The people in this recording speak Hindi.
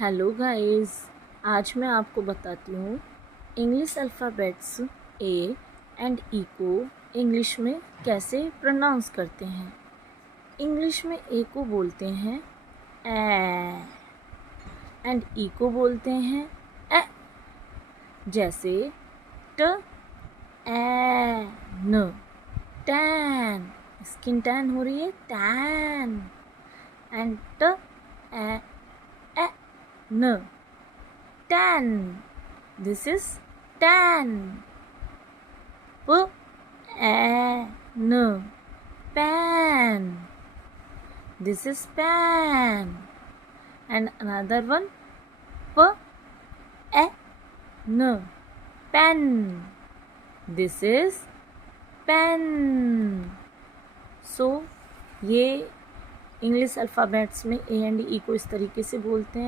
हेलो गाइस, आज मैं आपको बताती हूँ इंग्लिश अल्फ़ाबेट्स ए एंड ई को इंग्लिश में कैसे प्रोनाउंस करते हैं। इंग्लिश में ए को बोलते हैं ए एंड ई को बोलते हैं ए। जैसे ट ए न, टैन, स्किन टैन हो रही है, टैन। एंड ट ए न, tan. This is tan. P A N, pan. This is pan. And another one, P A N, pen. This is pen. So ये इंग्लिश अल्फ़ाबेट्स में ए एंड ई को इस तरीके से बोलते हैं।